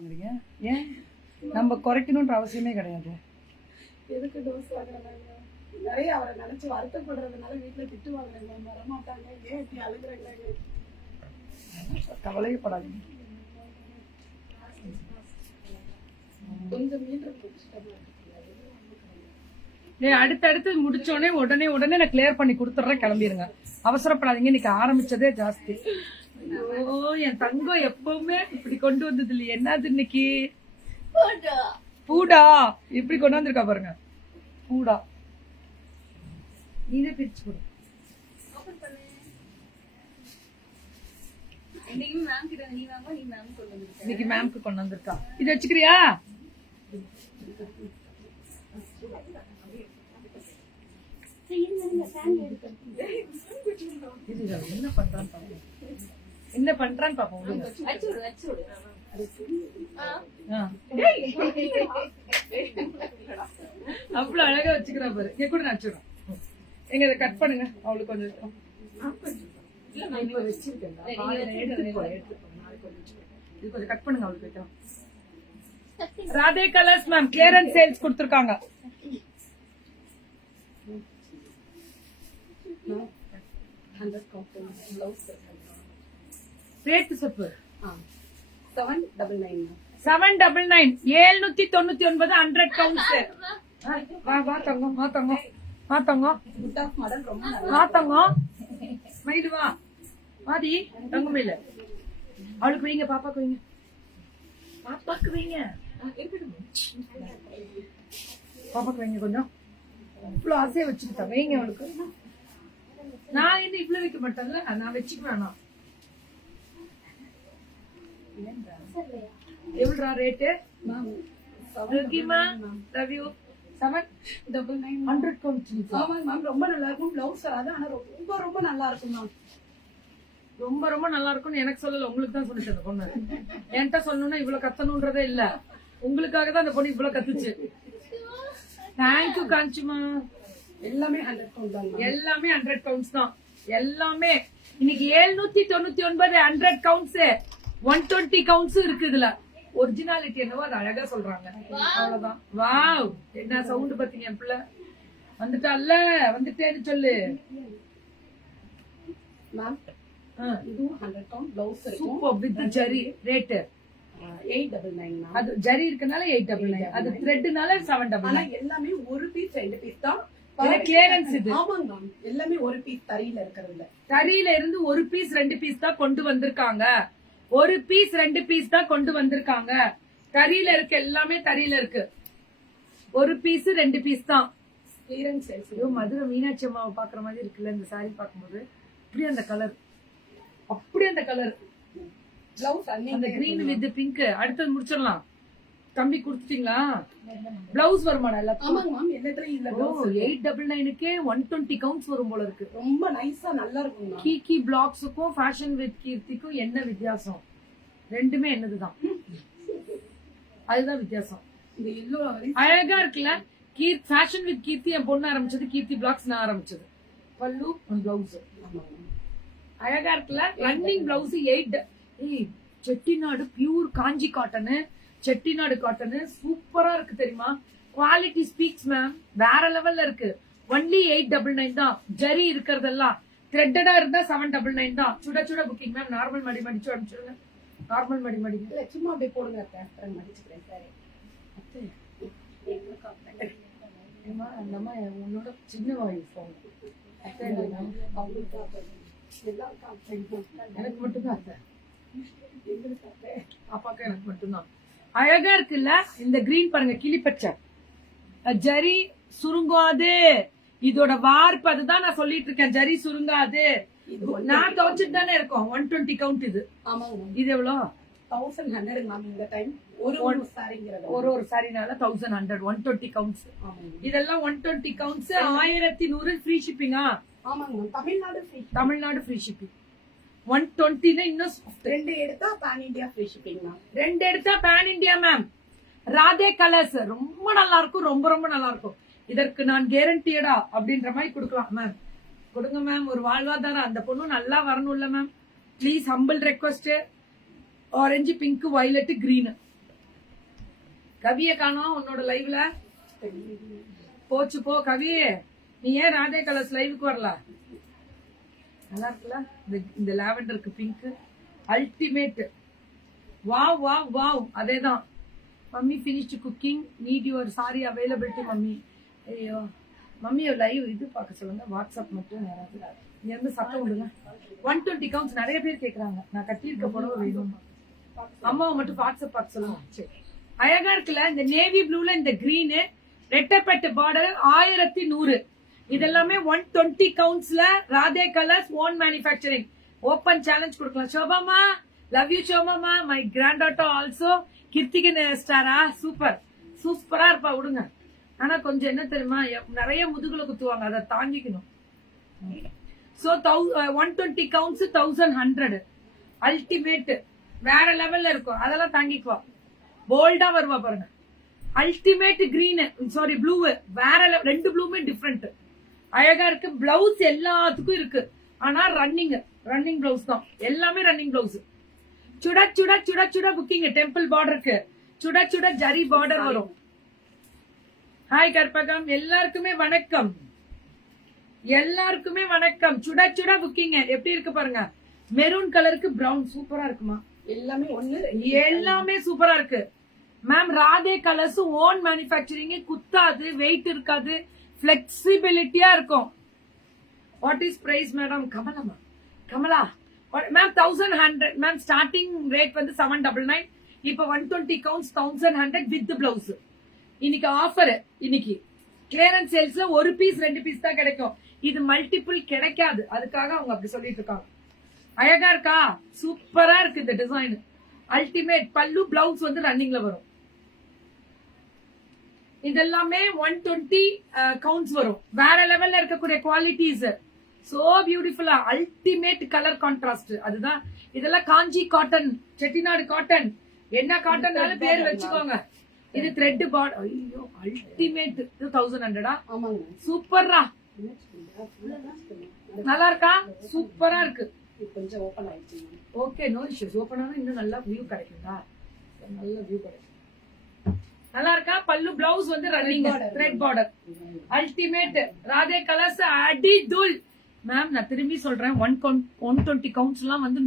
வாங்குறீங்க? ஏன் நம்ம குறைக்கணுன்ற அவசியமே கிடையாது. எதுக்கு டோஸ் வாங்குறாங்க? நிறைய அவரை நினைச்சு வருத்தப்படுறதுனால வீட்டுல திட்டு வாங்குறாங்க, வரமாட்டாங்க. ஏன் இப்படி அழுகுறாங்க? கவலையே படாதீங்க. கொஞ்சம் மீண்டும் அடுத்தடுத்து முடிச்சோடனே உடனே நான் கிளியர் பண்ணி கொடுத்துட்றேன், கிளம்பிடுங்க. அவசரப்படாதீங்க, இன்னைக்கு ஆரம்பிச்சதே ஜாஸ்தி. ஐயோ என் தங்கம் எப்பவுமே இப்படி கொண்டு வந்தது இல்லையே, என்னது இன்னைக்கு? பூடா இப்படி கொண்டு வந்திருக்கா பாருங்க, பூடா. நீதே பிரிச்சு கொடு. இன்னைக்கு மேம்க்கு கொண்டு வந்திருக்கா. இது வச்சுக்கிறியா? என்ன பண்றான்னு பாப்போம். அவ்வளவு அழகா வச்சுக்கிறா பாரு. என் கூட நச்சுடும். எங்க இதை கட் பண்ணுங்க, அவளுக்கு கொஞ்சம் கொஞ்சம் கட் பண்ணுங்க, அவளுக்கு வைக்கலாம். Radhe colours ma'am clearance sales கொடுத்திருக்காங்க. ரேட் சப்பு 799 799 799 100 கவுண்ட்ஸ். வா தங்கம், வா தங்கம், வா தங்கம், வா தங்கம், மயிலு வா, வாடி தங்கம் மயிலு. அவளுக்கு வைங்க, பாப்பாக்கு வைங்க, பாப்பாக்கு வைங்க, பாப்பாக்கு வைங்க. கொஞ்சம் இவ்வளவு ஆசையா வச்சுக்கிட்டா வைங்க அவளுக்கு. நான் என்ன இவ்வளவு வைக்க மாட்டேன்ல, நான் வச்சுக்குவேன். நான் எவ்வளோ ரேட்டு? 799 கவுண்ட்ஸ். ஆமாங்க மேம், ரொம்ப நல்லா இருக்கும் பிளவுஸ். அது ஆனா ரொம்ப ரொம்ப நல்லா இருக்கும் மேம். ரொம்ப ரொம்ப நல்லா இருக்கும்னு எனக்கு சொல்லல, உங்களுக்கு தான் சொல்லிச்சு அந்த பொண்ணு. என்கிட்ட சொல்லணும்னா இவ்வளவு கத்தணும்ன்றதே இல்ல, உங்களுக்காக தான் அந்த பொண்ணு இவ்வளவு கத்துச்சு. தேங்க்யூ காஞ்சிமா. எல்லாமே 100 கவுண்ட் தான். எல்லாமே 100 கவுண்ட்ஸ் தான். எல்லாமே இன்னைக்கு 799 100 கவுண்ட்ஸ், 120 கவுண்ட்ஸ் இருக்கு இதுல. ஒரிஜினாலிட்டி என்னவோ அது அழகா சொல்றாங்க, அவ்வளவுதான். வாவ், என்ன சவுண்ட் பாத்தீங்க? என் பிள்ளை வந்துட்டால, வந்துட்டேன்னு சொல்லு மேம். இதுவும் 100 கவுண்ட் பிளவுஸ் இருக்கு. Super with zari. Rate 899 ma'am. அது ஜரி இருக்கனால 899, அது த்ரெட்னால 799. ஆனா எல்லாமே ஒரு பீஸ் 2 பீஸ் தான். கிளியரன்ஸ் இது. ஆமாங்க மேம், எல்லாமே ஒரு பீஸ் தறியில இருக்கிறதுல. தறியில இருந்து ஒரு பீஸ் 2 பீஸ் தான் கொண்டு வந்திருக்காங்க. ஒரு பீஸ் 2 பீஸ் தான் கொண்டு வந்திருக்காங்க. தறியில இருக்கு, எல்லாமே தறியில இருக்கு. ஒரு பீஸ் 2 பீஸ் தான். Clearance sales. ஐயோ மதுரை மீனாட்சி அம்மாவை பாக்குற மாதிரி இருக்குல்ல இந்த சாரி பாக்கும்போது. அப்படியே அந்த கலர், அப்படியே அந்த கலர். பிளவுஸ் அந்த கிரீன் வித் பிங்க். அடுத்தது முடிச்சிடலாம். தம்பி குடுத்துட்டீங்களா? பிளவுஸ் வருமாடா எல்லாத்துக்கும்? ஆமாங்க மேம், எல்லாத்துலயும் இல்ல பிளவுஸ். 899க்கே 120 கவுண்ட்ஸ் வரும் போல இருக்கு. ரொம்ப நைஸா நல்லா இருக்கும். கீகி பிளாக்ஸுக்கும் ஃபேஷன் வித் கீர்த்திக்கும் என்ன வித்தியாசம்? ரெண்டுமே என்னதுதான், அதுதான் வித்தியாசம். இந்த எல்லோ அழகா இருக்குல்ல. ஃபேஷன் வித் கீர்த்தி என் பொண்ணு ஆரம்பிச்சது, கீர்த்தி பிளாக்ஸ் நான் ஆரம்பிச்சது. பல்லு பிளவுஸ் அழகா இருக்குல்ல. Running blouse 8. செட்டிநாடு பியூர் காஞ்சி காட்டனு, செட்டிநாடு காட்டனு சூப்பரா இருக்கு தெரியுமா? குவாலிட்டி ஸ்பீக்ஸ் மேம், வேற லெவல்ல இருக்கு. ஒன்லி 899 தான். ஜரி இருக்கிறதெல்லாம் த்ரெட்டடா இருந்தா 799 தான். சுட சுட புக்கிங் மேம். நார்மல் மடி மடிச்சு அனுப்பிச்சிருங்க. நார்மல் மடி மடி இல்ல, சும்மா அப்படியே போடுங்க. மடிச்சுக்கிறேன். சரி, நம்ம உன்னோட சின்ன வாய்ஸ் எனக்கு மட்டும்தான் அத்தை, அப்பாக்கு எனக்கு மட்டும்தான். அழகா இருக்குல்ல இந்த கிரீன் பாருங்க, கிளி பச்சை ஜரி சுருங்காது. இதோட வார்ப்பு அதுதான் நான் சொல்லிட்டு இருக்கேன், ஜரி சுருங்காது. நான் துவச்சிட்டு தானே இருக்கோம். 120 கவுண்ட் இது. இது எவ்வளவு? 1100 மேம். இந்த டைம் ஒரு சாரினால 1100. 120 கவுண்ட்ஸ். இதெல்லாம் 120 கவுண்ட்ஸ். 1100 ஃப்ரீ ஷிப்பிங்கா? ஆமாங்க, Tamil Nadu free. Tamil Nadu free shipping. 120 இன்னும் 2 எடுத்தா pan India free shipping ma'am. 2 எடுத்தா pan India ma'am. Radhe colours ரொம்ப நல்லா இருக்கும், ரொம்ப ரொம்ப நல்லா இருக்கும். இதற்கு நான் கேரண்டியடா அப்படின்ற மாதிரி கொடுக்கலாம் மேம். கொடுங்க மேம், ஒரு வாழ்வாதாரம். அந்த பொண்ணு நல்லா வரணும்ல ma'am. Please, humble request. Orange, pink, violet, green கவியை காணோம் உன்னோட லைவ்ல. போச்சு போ கவி, நீ ஏன் ராதே கலர்ஸ் லைவுக்கு வரல? நல்லா இருக்குல்ல இந்த லாவெண்டருக்கு pink ultimate. Wow wow wow. அதேதான் mummy finished cooking, need your sari availability mummy. ஐயோ மம்மி லைவ் இது பார்க்க சொல்லுங்க, வாட்ஸ்அப் மட்டும் யாராவது இங்க இருந்து சத்தம் விடுங்க. 120 கவுண்ட்ஸ் நிறைய பேர் கேக்குறாங்க. நான் கட்டியிருக்க புடவை வேணும், அம்மாவை மட்டும் வாட்ஸ்அப் பார்க்க சொல்லுங்க. சரி அழகா இருக்குல்ல இந்த நேவி ப்ளூல இந்த கிரீன் ரெட்டப்பட்டு பார்டர் 1100. இதெல்லாமே 120 கவுண்ட்ஸ்ல Radhe colours own manufacturing. Open challenge கொடுக்கலாம். சோபாமா லவ் யூ சோபாமா. My granddaughter also Kiruthigan ஸ்டாரா. சூப்பர் சூப்பரா இருப்பா விடுங்க. ஆனா கொஞ்சம் என்ன தெரியுமா, நிறைய முதுகுல குத்துவாங்க, அதை தாங்கிக்கணும். சோ 120 கவுண்ட்ஸ் 1100 அல்டிமேட் வேற லெவல்ல இருக்கும். அதெல்லாம் தாங்கிக்குவா, போல்டா வருவா பாருங்க. அல்டிமேட் கிரீன் சாரி ப்ளூ வேற ரெண்டு ப்ளூமே டிஃப்ரெண்ட் அழகா இருக்கு. பிளவுஸ் எல்லாத்துக்கும் இருக்கு, ஆனா ரன்னிங் பிளவுஸ் தான் எல்லாமே. ரன்னிங் பிளவுஸ் சுட சுட சுட சுட புக்கிங். டெம்பிள் பார்டருக்கு சுட சுட ஜரி பார்டர் வரும். ஹாய் கற்பகம், எல்லாருக்குமே வணக்கம், எல்லாருக்குமே வணக்கம். சுட சுட புக்கிங். எப்படி இருக்கு பாருங்க, மெரூன் கலருக்கு பிரவுன் சூப்பரா இருக்குமா. எல்லாமே ஒண்ணு, எல்லாமே சூப்பரா இருக்கு ma'am. Radhe colours own manufacturing, குத்தாது, வெயிட் இருக்காது, பிளெக்சிபிலிட்டியா இருக்கும். What is price madam? Kamala ma'am 1100 ma'am. Starting rate வந்து 799. இப்ப 120 கவுண்ட்ஸ் 1100 வித் பிளவுஸ். இன்னைக்கு ஆஃபர், இன்னைக்கு கிளியரன்ஸ் சேல்ஸ்ல ஒரு பீஸ் 2 பீஸ் தான் கிடைக்கும். இது மல்டிபிள் கிடைக்காது, அதுக்காக அவங்க அப்படி சொல்லிட்டு இருக்காங்க. அழகா இருக்கா, சூப்பரா இருக்கு இந்த டிசைன். அல்டிமேட். பல்லு பிளவுஸ் வந்து ரன்னிங்ல வரும். இதெல்லாமே 120 கவுண்ட்ஸ் வரும். வேற லெவல்ல இருக்கக்கூடிய குவாலிட்டிஸ். சோ பியூட்டிஃபுல்லா அல்டிமேட் கலர் கான்ட்ராஸ்ட். அதுதான் இதெல்லாம் காஞ்சி காட்டன், செட்டிநாடு காட்டன், என்ன காட்டன்னாலும் பேர் வச்சுக்கோங்க. இது த்ரெட் பார்ட். ஐயோ அல்டிமேட். 1100. ஆமாங்க சூப்பர்ரா, நல்லா இருக்கா, சூப்பரா இருக்கு. கொஞ்சம் ஓபன் ஆயிடுச்சு. Okay no issues. ஓபன் ஆனா இன்னும் நல்லா வியூ கிடைக்குதா, நல்ல வியூ கிடைக்கும். நல்லா இருக்கா. பல்லு பிளவுஸ் வந்து running thread border. Ultimate Radhe colours அடி தூள் மேம். நான் திரும்பி சொல்றேன், 120 கவுண்ட்ஸ் எல்லாம் வந்து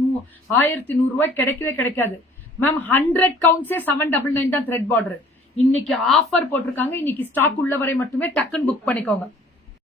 1100 ரூபாய் கிடைக்கவே கிடைக்காது மேம். 100 கவுண்ட்ஸே 799 தான் த்ரெட் பார்டர். இன்னைக்கு ஆஃபர் போட்டிருக்காங்க. இன்னைக்கு ஸ்டாக் உள்ள வரை மட்டுமே டக்குன்னு புக் பண்ணிக்கோங்க.